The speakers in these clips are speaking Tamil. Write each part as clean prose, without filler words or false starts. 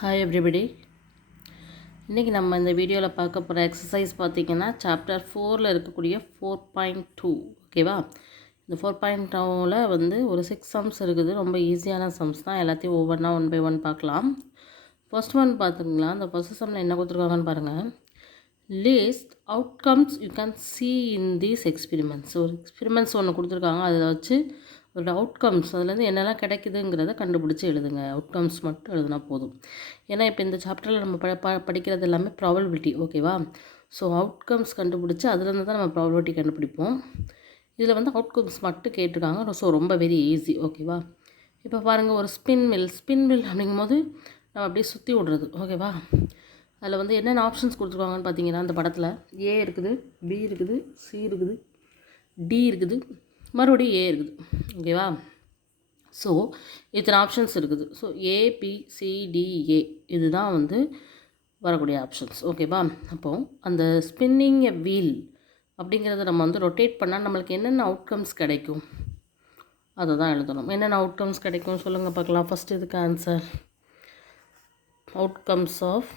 Hi everybody. இன்றைக்கி நம்ம இந்த வீடியோவில் பார்க்க போகிற எக்ஸசைஸ் பார்த்திங்கன்னா சாப்டர் 4ல் இருக்கக்கூடிய 4.2 ஓகேவா. இந்த 4.2வில் வந்து ஒரு 6 சம்ஸ் இருக்குது. ரொம்ப ஈஸியான சம்ஸ் தான். எல்லாத்தையும் ஒவ்வொன்றா 1 by 1 பார்க்கலாம். ஃபர்ஸ்ட் ஒன் பார்த்துங்களா. இந்த ஃபர்ஸ்ட் சம்மில் என்ன கொடுத்துருக்காங்கன்னு பாருங்கள். List outcomes you can see in these experiments. ஒரு எக்ஸ்பெரிமெண்ட்ஸ் ஒன்று கொடுத்துருக்காங்க. அதில் வச்சு ஒரு அவுட்கம்ஸ் அதுலேருந்து என்னெல்லாம் கிடைக்குதுங்கிறத கண்டுபிடிச்சி எழுதுங்க. அவுட்கம்ஸ் மட்டும் எழுதுனா போதும். ஏன்னா இப்போ இந்த சாப்டரில் நம்ம படிக்கிறது எல்லாமே ப்ராபபிலிட்டி ஓகேவா. ஸோ அவுட்கம்ஸ் கண்டுபிடிச்சி அதுலேருந்து தான் நம்ம ப்ராபபிலிட்டி கண்டுபிடிப்போம். இதில் வந்து அவுட்கம்ஸ் மட்டும் கேட்டிருக்காங்க. ஸோ ரொம்ப வெரி ஈஸி ஓகேவா. இப்போ பாருங்கள், ஒரு ஸ்பின் மில் அப்படிங்கும்போது நம்ம அப்படியே சுற்றி விட்றது ஓகேவா. அதில் வந்து என்னென்ன ஆப்ஷன்ஸ் கொடுத்துருக்காங்கன்னு பார்த்தீங்கன்னா, அந்த படத்தில் ஏ இருக்குது, பி இருக்குது, சி இருக்குது, டி இருக்குது, மறுபடியும் ஏ இருக்குது ஓகேவா. ஸோ இத்தனை ஆப்ஷன்ஸ் இருக்குது. ஸோ ஏபிசிடிஏ இதுதான் வந்து வரக்கூடிய ஆப்ஷன்ஸ் ஓகேவா. அப்போது அந்த ஸ்பின்னிங் எ வீல் அப்படிங்கிறத நம்ம வந்து ரொட்டேட் பண்ணால் நம்மளுக்கு என்னென்ன அவுட்கம்ஸ் கிடைக்கும் அதை தான் எழுதணும். என்னென்ன அவுட்கம்ஸ் கிடைக்கும் சொல்லுங்கள் பார்க்கலாம். ஃபஸ்ட்டு இதுக்கு answer outcomes of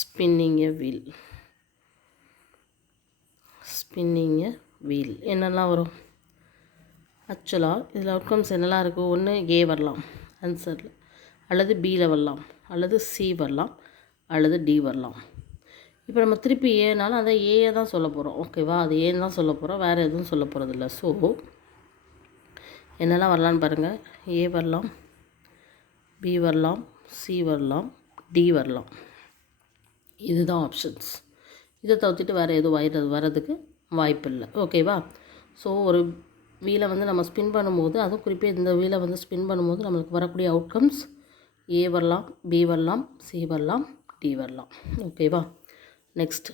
spinning a wheel என்னெல்லாம் வரும். ஆக்சுவலாக இதில் அவுட்கம்ஸ் என்னெல்லாம் இருக்குது. ஒன்று ஏ வரலாம் ஆன்சரில், அல்லது பியில் வரலாம், அல்லது சி வரலாம், அல்லது டி வரலாம். இப்போ நம்ம திருப்பி ஏனாலும் அதை ஏயை தான் சொல்ல போகிறோம் ஓகேவா. அது ஏன்னு தான் சொல்ல போகிறோம், வேறு எதுவும் சொல்ல போகிறதில்ல. ஸோ என்னெல்லாம் வரலான்னு பாருங்கள். ஏ வரலாம், பி வரலாம், சி வரலாம், டி வரலாம். இதுதான் ஆப்ஷன்ஸ். இதை தவிர்த்துட்டு வேறு எதுவும் வரதுக்கு வாய்ப்பு இல்லை ஓகேவா. ஸோ ஒரு வீலை வந்து நம்ம ஸ்பின் பண்ணும்போது, அதுவும் குறிப்பாக இந்த வீலை வந்து ஸ்பின் பண்ணும்போது நம்மளுக்கு வரக்கூடிய அவுட்கம்ஸ் ஏ வரலாம், பி வரலாம், சி வரலாம், டி வரலாம் ஓகேவா. நெக்ஸ்ட்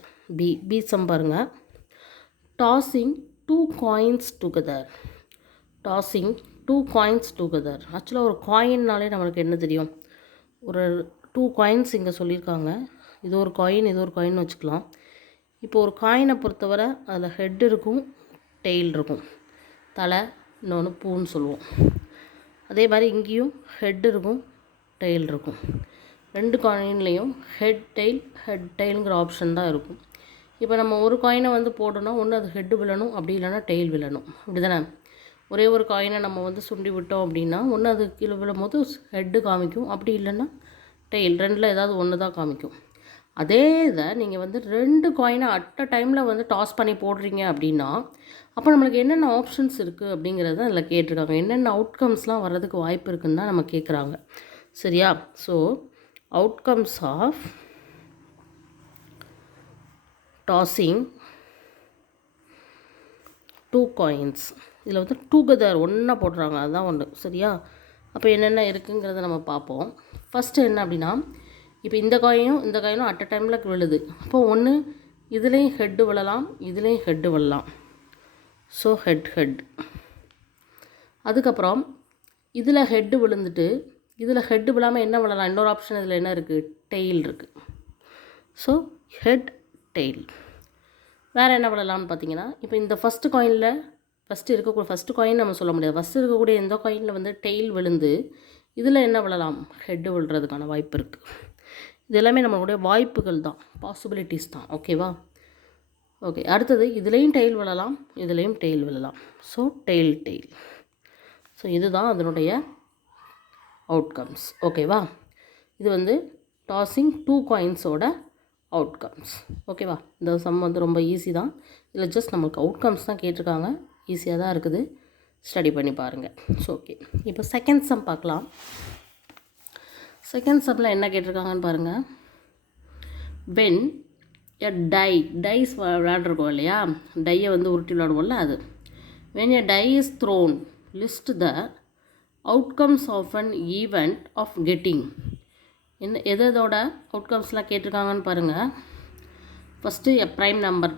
பி சம் பாருங்கள். Tossing two coins together. ஆக்சுவலாக ஒரு காயின்னாலே நம்மளுக்கு என்ன தெரியும். ஒரு 2 காயின்ஸ் இங்கே சொல்லியிருக்காங்க. இது ஒரு காயின் வச்சுக்கலாம். இப்போ ஒரு காயினை பொறுத்தவரை அதில் ஹெட் இருக்கும், டெயில் இருக்கும். தலை, இன்னொன்று பூன்னு சொல்லுவோம். அதே மாதிரி இங்கேயும் ஹெட் இருக்கும், டெயில் இருக்கும். 2 காயின்லேயும் ஹெட் டெயிலுங்கிற ஆப்ஷன் தான் இருக்கும். இப்போ நம்ம ஒரு காயினை வந்து போடணும், ஒன்று அது ஹெட்டு விழணும், அப்படி இல்லைன்னா டெயில் விழணும், அப்படி தானே. ஒரே ஒரு காயினை நம்ம வந்து சுண்டி விட்டோம் அப்படின்னா ஒன்று அது கீழே விழும்போது ஹெட்டு காமிக்கும், அப்படி இல்லைன்னா டெயில், ரெண்டில் ஏதாவது ஒன்று தான் காமிக்கும். அதே இதை நீங்கள் வந்து 2 காயினை அட் அ டைமில் வந்து டாஸ் பண்ணி போடுறீங்க அப்படின்னா அப்போ நம்மளுக்கு என்னென்ன ஆப்ஷன்ஸ் இருக்குது அப்படிங்கிறத அதில் கேட்டிருக்காங்க. என்னென்ன அவுட்கம்ஸ்லாம் வர்றதுக்கு வாய்ப்பு இருக்குதுன்னு தான் நம்ம கேட்குறாங்க சரியா. So outcomes of tossing 2 coins. இதில் வந்து டுகெதர் ஒன்றா போடுறாங்க, அதுதான் ஒன்று சரியா. அப்போ என்னென்ன இருக்குங்கிறத நம்ம பார்ப்போம். ஃபஸ்ட்டு என்ன அப்படின்னா, இப்போ இந்த காயினும் அட் அ டைமில் விழுது. அப்போது ஒன்று இதுலேயும் ஹெட்டு விழலாம், இதுலேயும் ஹெட்டு விழலாம். So head. அதுக்கப்புறம் இதில் ஹெட்டு விழுந்துட்டு இதில் ஹெட்டு விழாமல் என்ன விழலாம். இன்னொரு ஆப்ஷன் இதில் என்ன இருக்குது, டெயில் இருக்குது. So head tail. வேறு என்ன விழலாம்னு பார்த்தீங்கன்னா, இப்போ இந்த ஃபஸ்ட்டு காயின் நம்ம சொல்ல முடியாது. ஃபஸ்ட்டு இருக்கக்கூடிய எந்த காயினில் வந்து டெயில் விழுந்து இதில் என்ன விழலாம், ஹெட்டு விழுறதுக்கான வாய்ப்பு இருக்குது. இது எல்லாமே நம்மளுடைய வாய்ப்புகள் தான், பாசிபிலிட்டிஸ் தான் ஓகேவா. ஓகே, அடுத்தது இதுலேயும் டெயில் விழலாம், இதுலேயும் டெயில் விழலாம். So tail. ஸோ இதுதான் அதனுடைய அவுட்கம்ஸ் ஓகேவா. இது வந்து டாஸிங் 2 காயின்ஸோட அவுட்கம்ஸ் ஓகேவா. இந்த சம் வந்து ரொம்ப ஈஸி தான். இதில் ஜஸ்ட் நம்மளுக்கு அவுட்கம்ஸ் தான் கேட்டிருக்காங்க. ஈஸியாக தான் இருக்குது, ஸ்டடி பண்ணி பாருங்கள். ஸோ ஓகே, இப்போ செகண்ட் சம் பார்க்கலாம். செகண்ட் சம்மில் என்ன கேட்டிருக்காங்கன்னு பாருங்கள். வென் எ டைஸ் விளையாடுறோம் இல்லையா, டையை வந்து உருட்டி விளையாடுவோம்ல அது. When a die is thrown list the outcomes of an event of getting. எதோட அவுட்கம்ஸ்லாம் கேட்டிருக்காங்கன்னு பாருங்கள். First a prime number.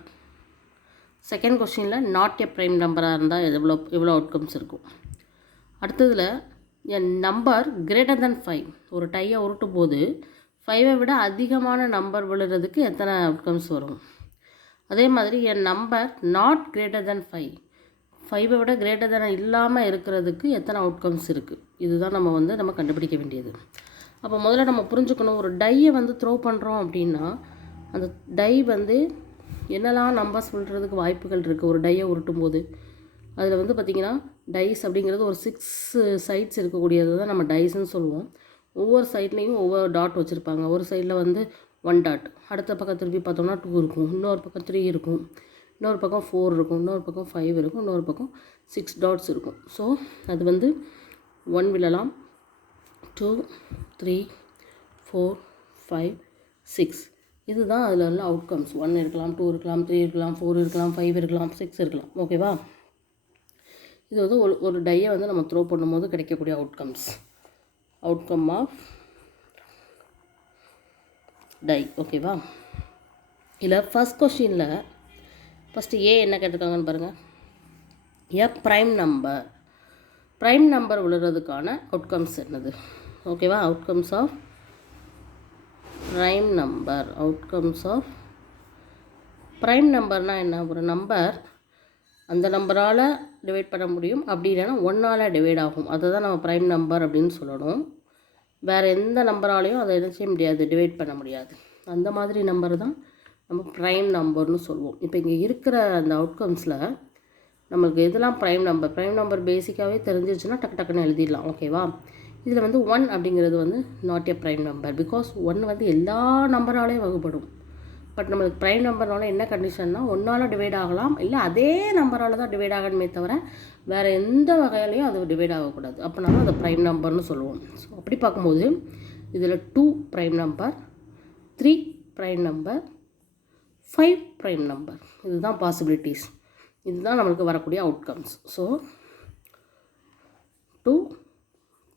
Second கொஸ்டினில் நாட் எ ப்ரைம் நம்பராக இருந்தால் எவ்வளோ அவுட்கம்ஸ் இருக்கும். அடுத்ததில் எ நம்பர் கிரேட்டர் தென் 5. ஒரு டையை உருட்டும் போது 5ஐ விட அதிகமான நம்பர் விழுறதுக்கு எத்தனை அவுட்கம்ஸ் வரும். அதே மாதிரி எ நம்பர் நாட் கிரேட்டர் தென் 5. 5 விட கிரேட்டர் தேன் இல்லாமல் இருக்கிறதுக்கு எத்தனை அவுட்கம்ஸ் இருக்குது, இதுதான் நம்ம கண்டுபிடிக்க வேண்டியது. அப்போ முதல்ல நம்ம புரிஞ்சுக்கணும், ஒரு டையை த்ரோ பண்ணுறோம் அப்படின்னா அந்த டை என்னெல்லாம் நம்பர் சொல்கிறதுக்கு வாய்ப்புகள் இருக்குது. ஒரு டையை உருட்டும் போது அதில் பார்த்திங்கன்னா டைஸ் அப்படிங்கிறது ஒரு 6 சைட்ஸ் இருக்கக்கூடியது தான் நம்ம டைஸ்ன்னு சொல்லுவோம். ஒவ்வொரு சைட்லேயும் ஒவ்வொரு டாட் வச்சுருப்பாங்க. ஒரு சைடில் 1 டாட், அடுத்த பக்கம் திருப்பி பார்த்தோம்னா 2 இருக்கும், இன்னொரு பக்கம் 3 இருக்கும், இன்னொரு பக்கம் 4 இருக்கும், இன்னொரு பக்கம் 5 இருக்கும், இன்னொரு பக்கம் 6 டாட்ஸ் இருக்கும். ஸோ அது 1 விழலாம், 2, 3, 4, 5, 6. இதுதான் அதில் உள்ள அவுட்கம்ஸ். 1 இருக்கலாம், 2 இருக்கலாம், 3 இருக்கலாம், 4 இருக்கலாம், 5 இருக்கலாம், 6 இருக்கலாம். ஓகேவா? இது ஒரு டையை நம்ம த்ரோ பண்ணும்போது கிடைக்கக்கூடிய அவுட்கம்ஸ். Outcome of tie. ஓகேவா? இல்லை ஃபஸ்ட் கொஸ்டினில் ஃபஸ்ட்டு ஏ என்ன கேட்டிருக்காங்கன்னு பாருங்கள். A prime number. Prime number விழுறதுக்கான அவுட்கம்ஸ் என்னது? ஓகேவா? Outcomes of prime number. Outcomes of prime நம்பர்னால் என்ன? ஒரு நம்பர் அந்த நம்பரால் டிவைட் பண்ண முடியும், அப்படி இல்லைன்னா 1ஆல் டிவைட் ஆகும். அதை தான் நம்ம ப்ரைம் நம்பர் அப்படின்னு சொல்லணும். வேறு எந்த நம்பராலையும் அதை என்ன செய்ய முடியாது, டிவைட் பண்ண முடியாது. அந்த மாதிரி நம்பர் தான் நம்ம ப்ரைம் நம்பர்னு சொல்லுவோம். இப்போ இங்கே இருக்கிற அந்த அவுட்கம்ஸில் நம்மளுக்கு எதெல்லாம் ப்ரைம் நம்பர் பேசிக்காகவே தெரிஞ்சிருச்சுன்னா டக்குன்னு எழுதிடலாம். ஓகேவா? இதில் 1 அப்படிங்கிறது not a prime number. Because 1 எல்லா நம்பராலையும் வகுப்படும். பட் நம்மளுக்கு ப்ரைம் நம்பர்னால என்ன கண்டிஷன்னா 1ஆல் டிவைட் ஆகலாம், இல்லை அதே நம்பரால் தான் டிவைட் ஆகணுமே தவிர வேறு எந்த வகையிலையும் அது டிவைட் ஆகக்கூடாது. அப்போனாலும் அதை ப்ரைம் நம்பர்னு சொல்லுவோம். ஸோ அப்படி பார்க்கும்போது இதில் 2 prime number, 3 prime number, 5 prime number. இதுதான் பாசிபிலிட்டிஸ். இதுதான் நம்மளுக்கு வரக்கூடிய அவுட்கம்ஸ். ஸோ 2,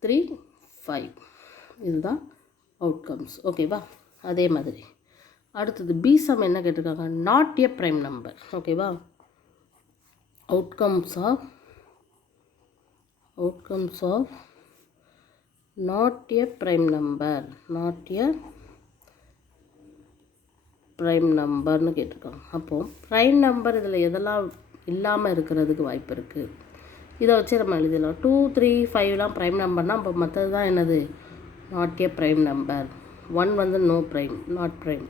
3, 5 இதுதான் அவுட்கம்ஸ். ஓகேவா? அதே மாதிரி அடுத்தது பி சம் என்ன கேட்டிருக்காங்க? Not a prime number. ஓகேவா? Outcomes of not a prime number. Not a prime நம்பர்னு கேட்டிருக்காங்க. அப்போது ப்ரைம் நம்பர் இதில் எதெல்லாம் இல்லாமல் இருக்கிறதுக்கு வாய்ப்பு இருக்குது? இதை வச்சு நம்ம எழுதிடலாம். 2, 3, 5லாம் ப்ரைம் நம்பர்னால் அப்போ மற்றது தான் என்னது? Not a prime number. 1 no prime, not prime.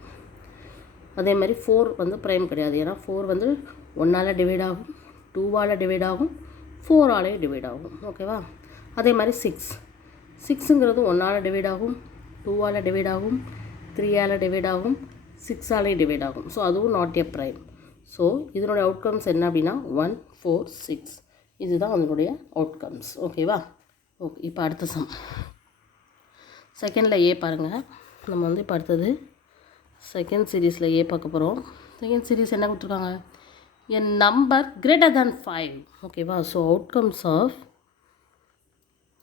அதே மாதிரி 4 ப்ரைம் கிடையாது. ஏன்னா 4 1ஆல் டிவைட் ஆகும், 2ஆல் டிவைட் ஆகும், 4ஆலே டிவைட் ஆகும். ஓகேவா? அதே மாதிரி 6ங்கிறது 1ஆல் டிவைட் ஆகும், 2ஆல் டிவைட் ஆகும், 3ஆல் டிவைட் ஆகும், 6ஆலே டிவைட் ஆகும். ஸோ அதுவும் நாட் எ ப்ரைம். ஸோ இதனுடைய அவுட்கம்ஸ் என்ன அப்படின்னா 1, 4, 6 இதுதான் அதனுடைய அவுட்கம்ஸ். ஓகேவா? ஓகே. இப்போ அடுத்த சம் செகண்டில் ஏ பாருங்கள். நம்ம இப்போ அடுத்தது செகண்ட் சீரீஸில் ஏ பார்க்க போகிறோம். செகண்ட் சீரீஸ் என்ன கொடுத்துருக்காங்க? A number greater than 5. ஓகேவா? So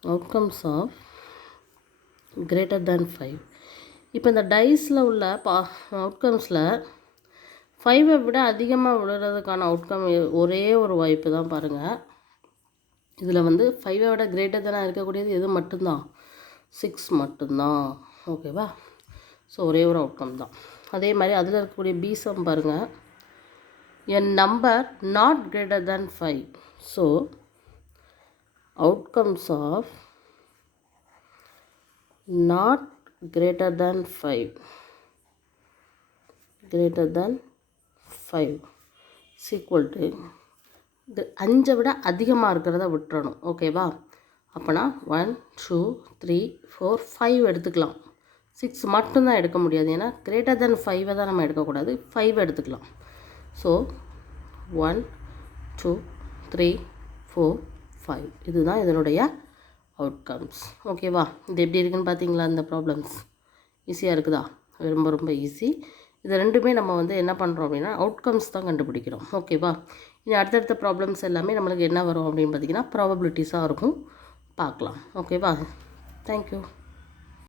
outcomes of greater than 5. இப்போ இந்த டைஸில் உள்ள அவுட்கம்ஸில் 5 விட அதிகமாக விழுறதுக்கான அவுட்கம் ஒரே ஒரு வாய்ப்பு தான் பாருங்கள். இதில் 5 விட கிரேட்டர் தேனாக இருக்கக்கூடியது எது மட்டும்தான்? 6 மட்டும்தான். ஓகேவா? ஸோ ஒரே ஒரு அவுட்கம் தான். அதே மாதிரி அதில் இருக்கக்கூடிய பி சம் பாருங்கள். A number not greater than 5. So outcomes of not greater than 5 equal to 5 விட அதிகமாக இருக்கிறத விட்டுறணும். ஓகேவா? அப்போனா 1, 2, 3, 4, 5 எடுத்துக்கலாம். 6 மட்டும்தான் எடுக்க முடியாது. ஏன்னா கிரேட்டர் தென் 5 தான் நம்ம எடுக்கக்கூடாது. 5 எடுத்துக்கலாம். ஸோ 1, 2, 3, 4, 5 இதுதான் இதனுடைய அவுட்கம்ஸ். ஓகேவா? இது எப்படி இருக்குன்னு பார்த்தீங்களா? இந்த ப்ராப்ளம்ஸ் ஈஸியாக இருக்குதா? ரொம்ப ரொம்ப ஈஸி. இது ரெண்டுமே நம்ம என்ன பண்ணுறோம் அப்படின்னா அவுட்கம்ஸ் தான் கண்டுபிடிக்கிறோம். ஓகேவா? இனி அடுத்தடுத்த ப்ராப்ளம்ஸ் எல்லாமே நம்மளுக்கு என்ன வரும் அப்படின்னு பார்த்தீங்கன்னா ப்ராபபிலிட்டிஸாக இருக்கும். பார்க்கலாம். ஓகேவா? தேங்க்யூ.